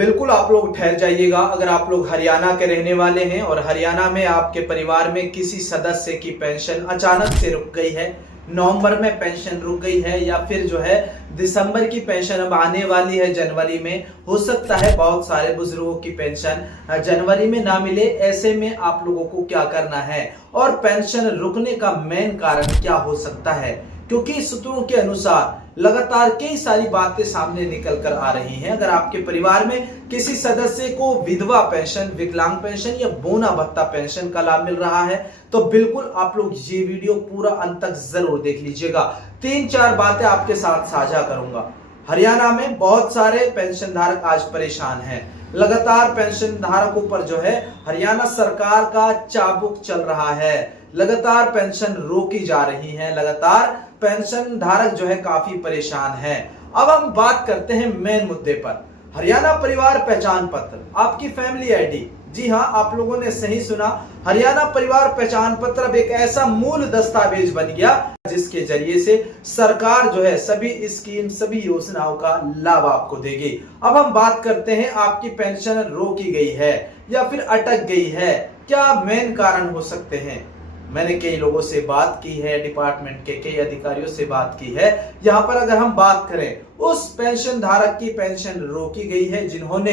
बिल्कुल आप लोग ठहर जाइएगा। अगर आप लोग हरियाणा के रहने वाले हैं और हरियाणा में आपके परिवार में किसी सदस्य की पेंशन अचानक से रुक गई है, नवंबर में पेंशन रुक गई है, या फिर जो है दिसंबर की पेंशन अब आने वाली है जनवरी में, हो सकता है बहुत सारे बुजुर्गों की पेंशन जनवरी में ना मिले, ऐसे में आप लोगों को क्या करना है और पेंशन रुकने का मेन कारण क्या हो सकता है, क्योंकि सूत्रों के अनुसार लगातार कई सारी बातें सामने निकल कर आ रही हैं। अगर आपके परिवार में किसी सदस्य को विधवा पेंशन, विकलांग पेंशन या बोना भत्ता पेंशन का लाभ मिल रहा है तो बिल्कुल आप लोग ये वीडियो पूरा अंत तक जरूर देख लीजिएगा। 3-4 बातें आपके साथ साझा करूंगा। हरियाणा में बहुत सारे पेंशन धारक आज परेशान हैं। लगातार पेंशन धारकों पर जो है हरियाणा सरकार का चाबुक चल रहा है। लगातार पेंशन रोकी जा रही है, लगातार पेंशन धारक जो है काफी परेशान है। अब हम बात करते हैं मेन मुद्दे पर। हरियाणा परिवार पहचान पत्र, आपकी फैमिली आईडी। जी हां, आप लोगों ने सही सुना। हरियाणा परिवार पहचान पत्र अब एक ऐसा मूल दस्तावेज बन गया जिसके जरिए से सरकार जो है सभी स्कीम, सभी योजनाओं का लाभ आपको देगी। अब हम बात करते हैं, आपकी पेंशन रोकी गई है या फिर अटक गई है, क्या मेन कारण हो सकते हैं। मैंने कई लोगों से बात की है, डिपार्टमेंट के कई अधिकारियों से बात की है। यहाँ पर अगर हम बात करें, उस पेंशन धारक की पेंशन रोकी गई है जिन्होंने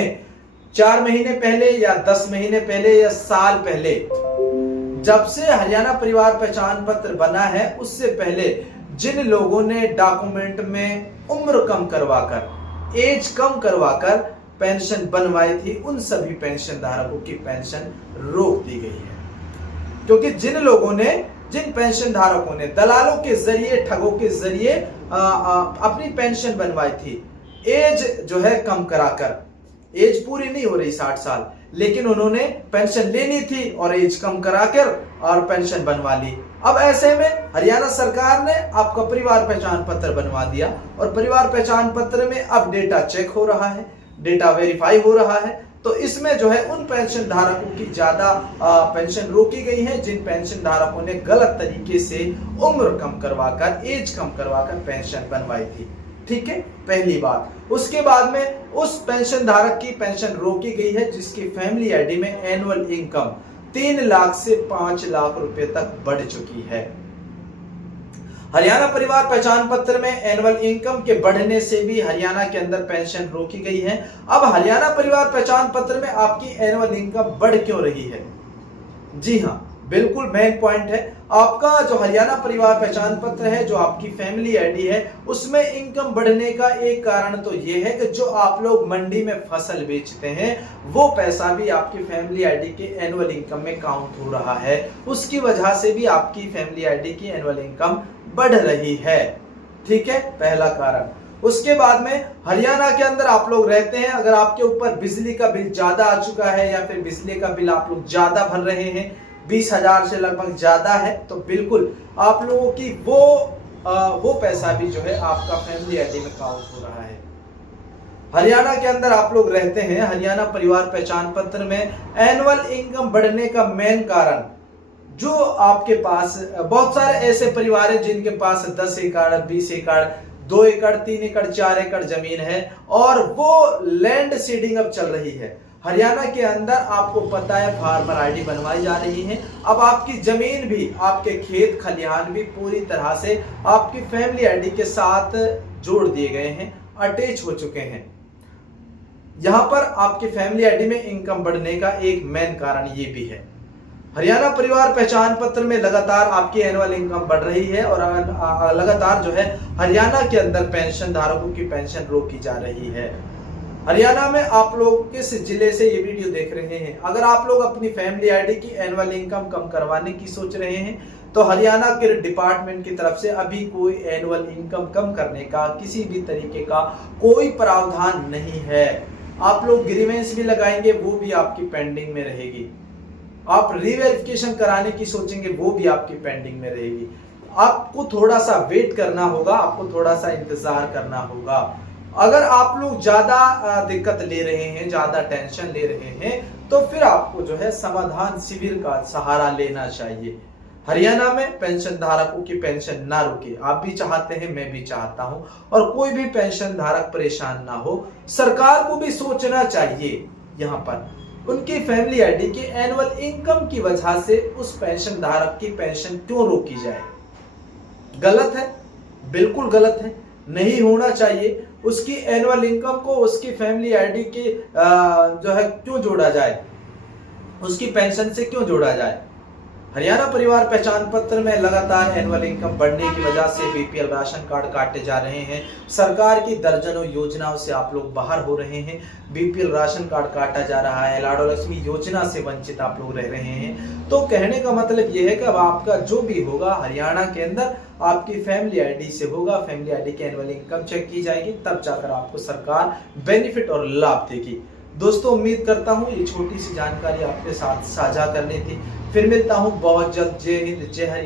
4 महीने पहले या 10 महीने पहले या साल पहले, जब से हरियाणा परिवार पहचान पत्र बना है उससे पहले जिन लोगों ने डॉक्यूमेंट में उम्र कम करवाकर, एज कम करवाकर पेंशन बनवाई थी, उन सभी पेंशन धारकों की पेंशन रोक दी गई है। क्योंकि जिन पेंशन धारकों ने दलालों के जरिए, ठगों के जरिए अपनी पेंशन बनवाई थी, एज जो है कम कराकर, एज पूरी नहीं हो रही 60 साल, लेकिन उन्होंने पेंशन लेनी थी और एज कम कराकर और पेंशन बनवा ली। अब ऐसे में हरियाणा सरकार ने आपका परिवार पहचान पत्र बनवा दिया और परिवार पहचान पत्र में अब डेटा चेक हो रहा है, डेटा वेरीफाई हो रहा है। तो इसमें जो है उन पेंशन धारकों की ज्यादा पेंशन रोकी गई है जिन पेंशन धारकों ने गलत तरीके से उम्र कम करवाकर, एज कम करवाकर पेंशन बनवाई थी। ठीक है, पहली बात। उसके बाद में उस पेंशन धारक की पेंशन रोकी गई है जिसकी फैमिली आईडी में एनुअल इनकम 3 लाख से 5 लाख रुपए तक बढ़ चुकी है। हरियाणा परिवार पहचान पत्र में एनुअल इनकम के बढ़ने से भी हरियाणा के अंदर पेंशन रोकी गई है। अब हरियाणा परिवार पहचान पत्र में आपकी एनुअल इनकम बढ़ क्यों रही है? जी हां, बिल्कुल मेन पॉइंट है। आपका जो हरियाणा परिवार पहचान पत्र है, जो आपकी फैमिली आईडी है, उसमें इनकम बढ़ने का एक कारण तो यह है कि जो आप लोग मंडी में फसल बेचते हैं वो पैसा भी आपकी फैमिली आईडी के एनुअल इनकम में काउंट हो रहा है। उसकी वजह से भी आपकी फैमिली आईडी की एनुअल इनकम बढ़ रही है। ठीक है, पहला कारण। उसके बाद में हरियाणा के अंदर आप लोग रहते हैं, अगर आपके ऊपर बिजली का बिल ज्यादा आ चुका है या फिर बिजली का बिल आप लोग ज्यादा भर रहे हैं, 20,000 से लगभग ज्यादा है, तो बिल्कुल आप लोगों की वो पैसा भी जो है आपका फैमिली आईडी में काउंट हो रहा है। हरियाणा के अंदर आप लोग रहते हैं, हरियाणा परिवार पहचान पत्र में एनुअल इनकम बढ़ने का मेन कारण, जो आपके पास बहुत सारे ऐसे परिवार हैं जिनके पास 10 एकड़, 20 एकड़, 2 एकड़, 3 एकड़, 4 एकड़ जमीन है और वो लैंड सीडिंग अब चल रही है। हरियाणा के अंदर आपको पता है फार्मर आईडी बनवाई जा रही है। अब आपकी जमीन भी, आपके खेत खलिहान भी पूरी तरह से आपकी फैमिली आईडी के साथ जोड़ दिए गए हैं, अटैच हो चुके हैं। यहां पर आपकी फैमिली आईडी में इनकम बढ़ने का एक मेन कारण ये भी है। हरियाणा परिवार पहचान पत्र में लगातार आपकी एनुअल इनकम बढ़ रही है और लगातार जो है हरियाणा के अंदर पेंशन धारकों की पेंशन रोकी जा रही है। हरियाणा में आप लोग किस जिले से ये वीडियो देख रहे हैं? अगर आप लोग अपनी फैमिली आईडी की एनुअल इनकम कम करवाने की सोच रहे हैं तो हरियाणा के डिपार्टमेंट की तरफ से अभी कोई एनुअल इनकम कम करने का किसी भी तरीके का कोई प्रावधान नहीं है। आप लोग ग्रीवेंस भी लगाएंगे, वो भी आपकी पेंडिंग में रहेगी। आप रीवेरिफिकेशन कराने की सोचेंगे, वो भी आपकी पेंडिंग में रहेगी। आपको थोड़ा सा वेट करना होगा, आपको थोड़ा सा इंतजार करना होगा। अगर आप लोग ज्यादा दिक्कत ले रहे हैं, ज्यादा टेंशन ले रहे हैं, तो फिर आपको जो है समाधान शिविर का सहारा लेना चाहिए। हरियाणा में पेंशन धारकों की पेंशन ना रुके। आप भी चाहते हैं, मैं भी चाहता हूं, और कोई भी पेंशन धारक परेशान ना हो। सरकार को भी सोचना चाहिए यहाँ पर उनकी फैमिली आईडी के एनुअल इनकम की वजह से उस पेंशन धारक की पेंशन क्यों रोकी जाए। गलत है, बिल्कुल गलत है, नहीं होना चाहिए। उसकी एनुअल इनकम को उसकी फैमिली आईडी के जो है क्यों जोड़ा जाए, उसकी पेंशन से क्यों जोड़ा जाए। हरियाणा परिवार पहचान पत्र में लगातार एनुअल इनकम बढ़ने की वजह से बीपीएल राशन कार्ड काटे जा रहे हैं। सरकार की दर्जनों योजनाओं से आप लोग बाहर हो रहे हैं। बीपीएल राशन कार्ड काटा जा रहा है, लाडो लक्ष्मी योजना से वंचित आप लोग रह रहे हैं। तो कहने का मतलब यह है कि अब आपका जो भी होगा हरियाणा के अंदर आपकी फैमिली आईडी से होगा। फैमिली आईडी की एनुअल इनकम चेक की जाएगी, तब जाकर आपको सरकार बेनिफिट और लाभ देगी। दोस्तों, उम्मीद करता हूँ ये छोटी सी जानकारी आपके साथ साझा करनी थी। फिर मिलता हूँ बहुत जल्द। जय हिंद, जय हरियाणा।